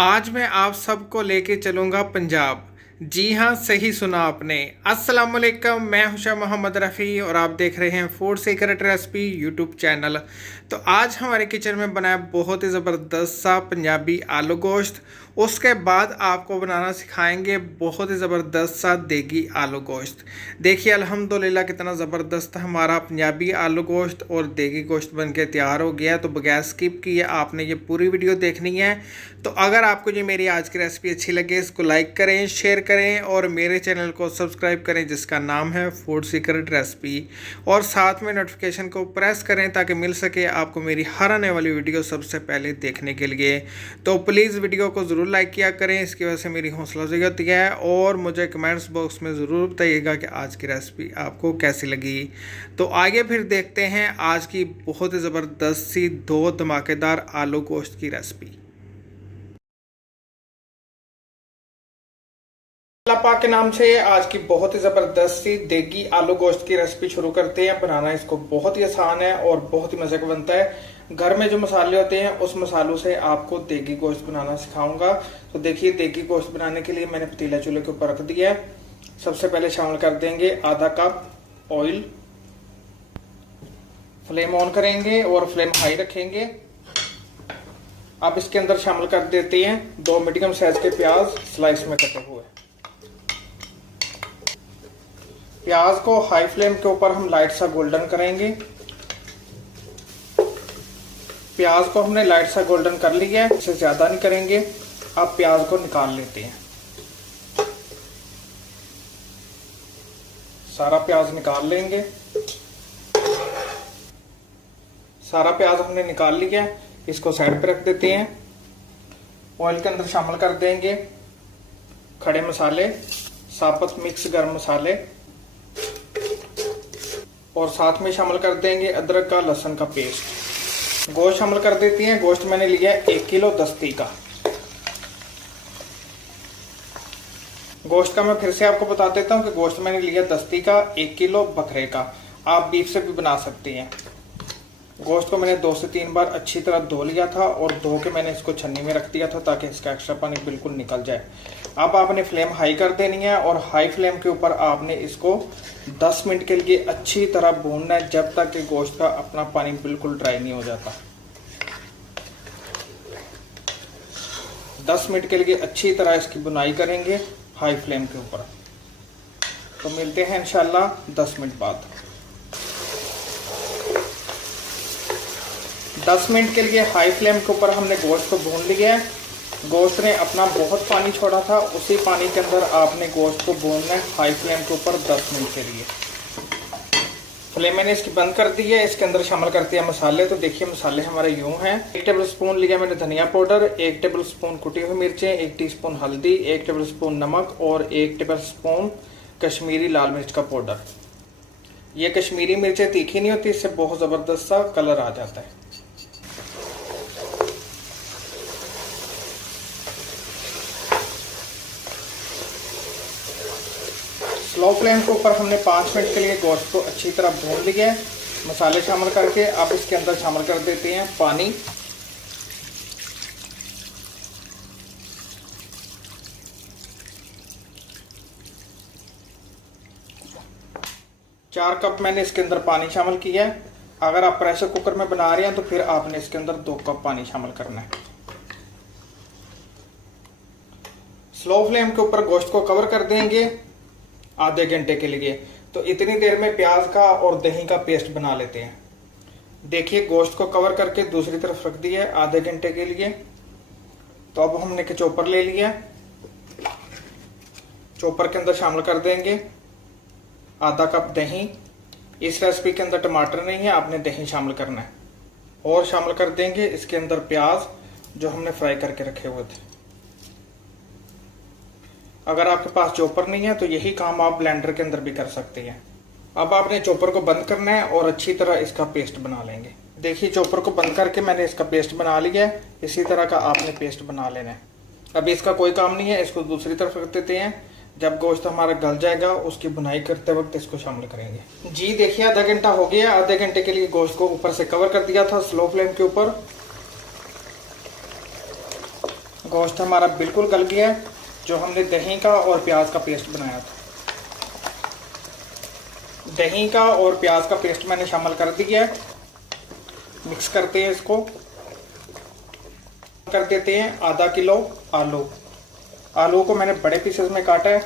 आज मैं आप सबको लेके चलूँगा पंजाब। जी हाँ, सही सुना आपने। अस्सलाम वालेकुम, मैं हूं शाह मोहम्मद रफ़ी और आप देख रहे हैं food secret recipe YouTube channel. तो आज हमारे किचन में बना है बहुत ही ज़बरदस्त सा पंजाबी आलू गोश्त। उसके बाद आपको बनाना सिखाएंगे बहुत ही ज़बरदस्त सा देगी आलू गोश्त। देखिए अल्हम्दुलिल्लाह कितना ज़बरदस्त हमारा पंजाबी आलू गोश्त और देगी गोश्त बन के तैयार हो गया है। तो बगैर स्किप किए आपने ये पूरी वीडियो देखनी है। तो अगर आपको ये मेरी आज की रेसिपी अच्छी लगे, इसको लाइक करें, शेयर करें और मेरे चैनल को सब्सक्राइब करें जिसका नाम है फूड सीक्रेट रेसिपी, और साथ में नोटिफिकेशन को प्रेस करें ताकि मिल सके आपको मेरी हर आने वाली वीडियो सबसे पहले देखने के लिए। तो प्लीज़ वीडियो को ज़रूर लाइक किया करें, इसकी वजह से मेरी हौसला अफजाई होती है। और मुझे कमेंट्स बॉक्स में ज़रूर बताइएगा कि आज की रेसिपी आपको कैसी लगी। तो आगे फिर देखते हैं आज की बहुत ही ज़बरदस्त सी दो धमाकेदार आलू गोश्त की रेसिपी। अल्लाह पाक के नाम से आज की बहुत ही ज़बरदस्त सी देगी आलू गोश्त की रेसिपी शुरू करते हैं। बनाना इसको बहुत ही आसान है और बहुत ही मज़े का बनता है। घर में जो मसाले होते हैं उस मसालों से आपको देगी गोश्त बनाना सिखाऊंगा। तो देखिए, देगी गोश्त बनाने के लिए मैंने पतीला चूल्हे के ऊपर रख दिया है। सबसे पहले शामिल कर देंगे आधा कप ऑयल। फ्लेम ऑन करेंगे और फ्लेम हाई रखेंगे। अब इसके अंदर शामिल कर देते हैं 2 मीडियम साइज के प्याज स्लाइस में कटे हुए। प्याज को हाई फ्लेम के ऊपर हम लाइट सा गोल्डन करेंगे। प्याज को हमने लाइट सा गोल्डन कर लिया है, इससे ज्यादा नहीं करेंगे। अब प्याज को निकाल लेते हैं। सारा प्याज निकाल लेंगे। सारा प्याज हमने निकाल लिया है, इसको साइड पे रख देते हैं। ऑयल के अंदर शामिल कर देंगे खड़े मसाले, साबुत मिक्स गरम मसाले, और साथ में शामिल कर देंगे अदरक का लहसुन का पेस्ट। गोश्त शामिल कर देती हैं। गोश्त मैंने लिया है 1 किलो दस्ती का। गोश्त का मैं फिर से आपको बता देता हूं कि गोश्त मैंने लिया दस्ती का 1 किलो बकरे का। आप बीफ से भी बना सकते हैं। गोश्त को मैंने 2 से 3 बार अच्छी तरह धो लिया था और धो के मैंने इसको छन्नी में रख दिया था ताकि इसका एक्स्ट्रा पानी बिल्कुल निकल जाए। अब आपने फ्लेम हाई कर देनी है और हाई फ्लेम के ऊपर आपने इसको 10 मिनट के लिए अच्छी तरह भूनना है, जब तक कि गोश्त का अपना पानी बिल्कुल ड्राई नहीं हो जाता। 10 मिनट के लिए अच्छी तरह इसकी बुनाई करेंगे हाई फ्लेम के ऊपर। तो मिलते हैं इंशाल्लाह 10 मिनट बाद। 10 मिनट के लिए हाई फ्लेम के ऊपर हमने गोश्त को भून लिया है। गोश्त ने अपना बहुत पानी छोड़ा था, उसी पानी के अंदर आपने गोश्त को भूनना है हाई फ्लेम के ऊपर 10 मिनट के लिए। फ्लेम मैंने इसकी बंद कर दी है। इसके अंदर शामिल करते हैं मसाले। तो देखिए मसाले हमारे यूं हैं। 1 टेबल स्पून लिया मैंने धनिया पाउडर, 1 टेबल स्पून कुटी हुई मिर्चें, 1 टीस्पून हल्दी, 1 टेबल स्पून नमक और 1 टेबल स्पून कश्मीरी लाल मिर्च का पाउडर। ये कश्मीरी मिर्चें तीखी नहीं होती, इससे बहुत जबरदस्त सा कलर आ जाता है। स्लो फ्लेम के ऊपर हमने 5 मिनट के लिए गोश्त को अच्छी तरह भून लिया है मसाले शामिल करके। अब इसके अंदर शामिल कर देते हैं पानी। चार कप मैंने इसके अंदर पानी शामिल किया है। अगर आप प्रेशर कुकर में बना रहे हैं तो फिर आपने इसके अंदर 2 कप पानी शामिल करना है। स्लो फ्लेम के ऊपर गोश्त को कवर कर देंगे आधे घंटे के लिए। तो इतनी देर में प्याज का और दही का पेस्ट बना लेते हैं। देखिए गोश्त को कवर करके दूसरी तरफ रख दिया है आधे घंटे के लिए। तो अब हमने के चॉपर ले लिया। चॉपर के अंदर शामिल कर देंगे आधा कप दही। इस रेसिपी के अंदर टमाटर नहीं है, आपने दही शामिल करना है। और शामिल कर देंगे इसके अंदर प्याज जो हमने फ्राई करके रखे हुए थे। अगर आपके पास चॉपर नहीं है तो यही काम आप ब्लेंडर के अंदर भी कर सकते हैं। अब आपने चॉपर को बंद करना है और अच्छी तरह इसका पेस्ट बना लेंगे। देखिए चॉपर को बंद करके मैंने इसका पेस्ट बना लिया है। इसी तरह का आपने पेस्ट बना लेना है। अभी इसका कोई काम नहीं है, इसको दूसरी तरफ रख देते हैं। जब गोश्त हमारा गल जाएगा उसकी बुनाई करते वक्त इसको शामिल करेंगे। जी देखिए आधा घंटा हो गया। आधे घंटे के लिए गोश्त को ऊपर से कवर कर दिया था स्लो फ्लेम के ऊपर। गोश्त हमारा बिल्कुल गल गया है, जो हमने दही का और प्याज का पेस्ट बनाया था। दही का और प्याज का पेस्ट मैंने शामिल कर दिया है। मिक्स करते हैं इसको। कर देते हैं आधा किलो आलू। आलू को मैंने बड़े पीसेस में काटा है।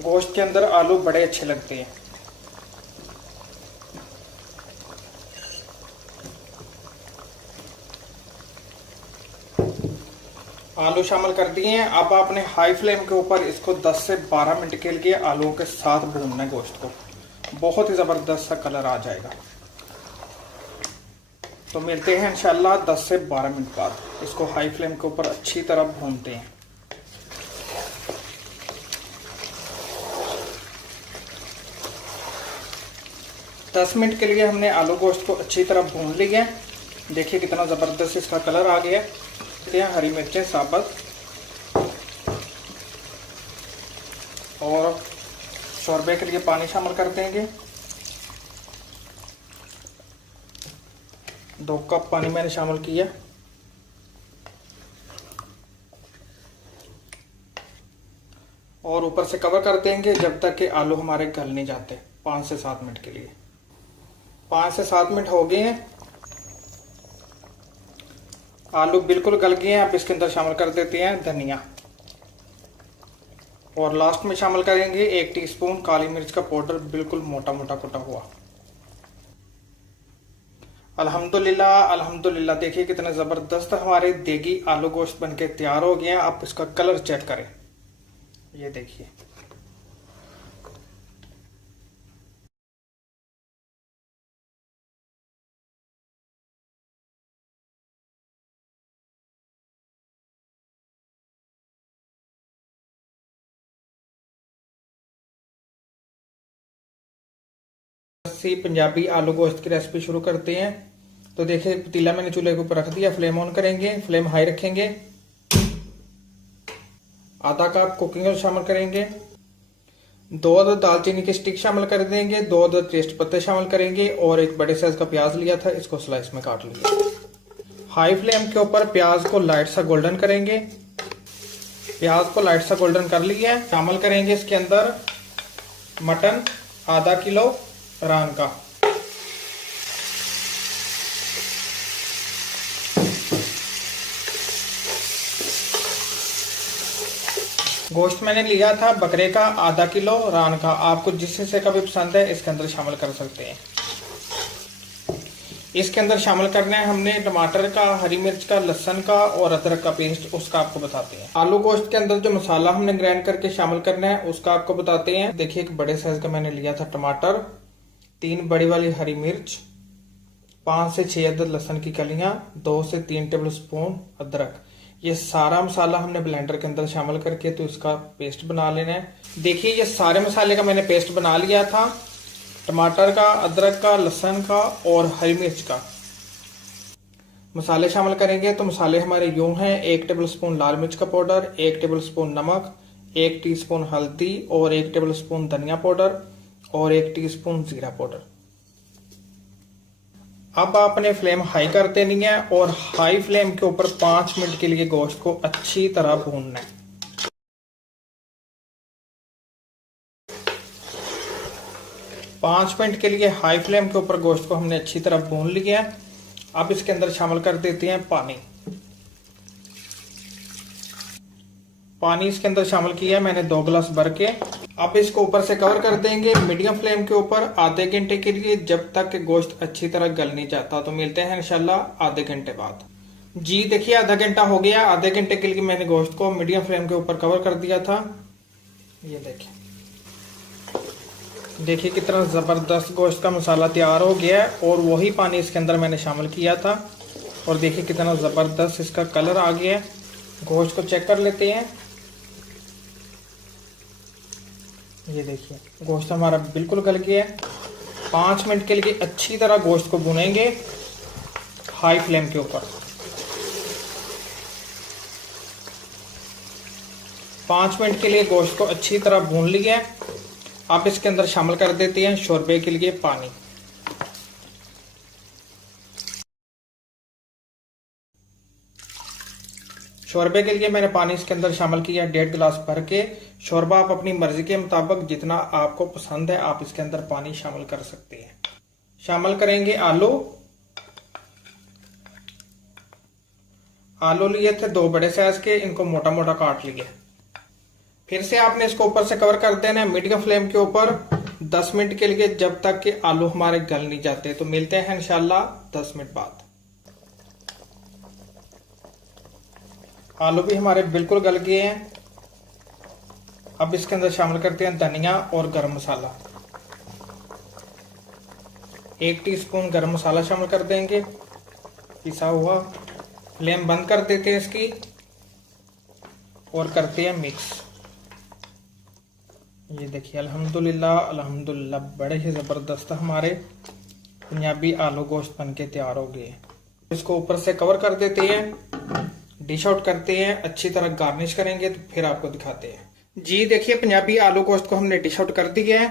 गोश्त के अंदर आलू बड़े अच्छे लगते हैं। आलू शामिल कर दिए हैं। अब आपने हाई फ्लेम के ऊपर इसको 10 से 12 मिनट के लिए आलूओं के साथ भूनना है गोश्त को। बहुत ही ज़बरदस्त सा कलर आ जाएगा। तो मिलते हैं इंशाल्लाह 10 से 12 मिनट बाद। इसको हाई फ्लेम के ऊपर अच्छी तरह भूनते हैं। दस मिनट के लिए हमने आलू गोश्त को अच्छी तरह भून लिया है। देखिए कितना ज़बरदस्त इसका कलर आ गया है। हरी मिर्चें साबुत और शोरबे के लिए पानी शामिल कर देंगे। 2 कप पानी मैंने शामिल किया। और ऊपर से कवर कर देंगे जब तक कि आलू हमारे गल नहीं जाते। 5 से 7 मिनट के लिए। 5 से 7 मिनट हो गए हैं। आलू बिल्कुल गल गए हैं। अब इसके अंदर शामिल कर देते हैं धनिया। और लास्ट में शामिल करेंगे 1 टीस्पून काली मिर्च का पाउडर, बिल्कुल मोटा मोटा कुटा हुआ। अल्हम्दुलिल्लाह अल्हम्दुलिल्लाह। देखिए कितने ज़बरदस्त हमारे देगी आलू गोश्त बनके तैयार हो गए हैं। आप इसका कलर चेक करें, ये देखिए। पंजाबी आलू गोश्त की रेसिपी शुरू करते हैं। तो देखिए पतीला मैंने चूल्हे के ऊपर रख दिया। फ्लेम ऑन करेंगे, फ्लेम हाई रखेंगे। आधा कप कुकिंग ऑयल शामिल करेंगे। 2 अदद दालचीनी की स्टिक शामिल कर देंगे। 2 अदद तेज पत्ते शामिल करेंगे। और एक बड़े साइज का प्याज लिया था, इसको स्लाइस में काट लिया। हाई फ्लेम के ऊपर प्याज को लाइट सा गोल्डन करेंगे। प्याज को लाइट सा गोल्डन कर लिया है। शामिल करेंगे इसके अंदर मटन आधा किलो रान का। गोश्त मैंने लिया था बकरे का आधा किलो रान का। आपको जिस हिस्से का भी पसंद है इसके अंदर शामिल कर सकते हैं। इसके अंदर शामिल करना है हमने टमाटर का, हरी मिर्च का, लहसुन का और अदरक का पेस्ट। उसका आपको बताते हैं। आलू गोश्त के अंदर जो मसाला हमने ग्राइंड करके शामिल करना है उसका आपको बताते हैं। देखिए एक बड़े साइज का मैंने लिया था टमाटर, 3 बड़ी वाली हरी मिर्च, 5 से 6 अदद लहसुन की कलियां, 2 से 3 टेबल स्पून अदरक। ये सारा मसाला हमने ब्लेंडर के अंदर शामिल करके तो इसका पेस्ट बना लेना है। देखिए ये सारे मसाले का मैंने पेस्ट बना लिया था। टमाटर का, अदरक का, लहसुन का और हरी मिर्च का। मसाले शामिल करेंगे तो मसाले हमारे यूं हैं। 1 टेबल स्पून लाल मिर्च का पाउडर, 1 टेबल स्पून नमक, 1 टीस्पून हल्दी और 1 टेबल स्पून धनिया पाउडर और 1 टीस्पून जीरा पाउडर। अब आपने फ्लेम हाई कर देनी है और हाई फ्लेम के ऊपर 5 मिनट के लिए गोश्त को अच्छी तरह भूनना है। 5 मिनट के लिए हाई फ्लेम के ऊपर गोश्त को हमने अच्छी तरह भून लिया है। अब इसके अंदर शामिल कर देते हैं पानी। पानी इसके अंदर शामिल किया है मैंने 2 गिलास भर के। अब इसको ऊपर से कवर कर देंगे मीडियम फ्लेम के ऊपर आधे घंटे के लिए, जब तक कि गोश्त अच्छी तरह गल नहीं जाता। तो मिलते हैं इंशाल्लाह आधे घंटे बाद। जी देखिए आधा घंटा हो गया। आधे घंटे के लिए मैंने गोश्त को मीडियम फ्लेम के ऊपर कवर कर दिया था। ये देखिए कितना जबरदस्त गोश्त का मसाला तैयार हो गया है और वही पानी इसके अंदर मैंने शामिल किया था। और देखिए कितना जबरदस्त इसका कलर आ गया है। गोश्त को चेक कर लेते हैं। ये देखिए गोश्त हमारा बिल्कुल गल गया है। 5 मिनट के लिए अच्छी तरह गोश्त को भुनेंगे हाई फ्लेम के ऊपर। 5 मिनट के लिए गोश्त को अच्छी तरह भून लिया है। आप इसके अंदर शामिल कर देते हैं शोरबे के लिए पानी। शोरबे के लिए मैंने पानी इसके अंदर शामिल किया 1.5 गिलास भर के। शोरबा आप अपनी मर्जी के मुताबिक जितना आपको पसंद है आप इसके अंदर पानी शामिल कर सकते हैं। शामिल करेंगे आलू। आलू लिए थे 2 बड़े साइज के, इनको मोटा मोटा काट लिए। फिर से आपने इसको ऊपर से कवर कर देना है मीडियम फ्लेम के ऊपर 10 मिनट के लिए, जब तक कि आलू हमारे गल नहीं जाते। तो मिलते हैं इंशाल्लाह 10 मिनट बाद। आलू भी हमारे बिल्कुल गल गए हैं। अब इसके अंदर शामिल करते हैं धनिया और गरम मसाला। 1 टीस्पून गरम मसाला शामिल कर देंगे पिसा हुआ। फ्लेम बंद कर देते हैं इसकी और करते हैं मिक्स। ये देखिए अल्हम्दुलिल्लाह अल्हम्दुलिल्लाह बड़े ही ज़बरदस्त हमारे पंजाबी आलू गोश्त बनके तैयार हो गए। इसको ऊपर से कवर कर देते हैं, डिश आउट करते हैं, अच्छी तरह गार्निश करेंगे तो फिर आपको दिखाते हैं। जी देखिए पंजाबी आलू गोश्त को हमने डिश आउट कर दिया है।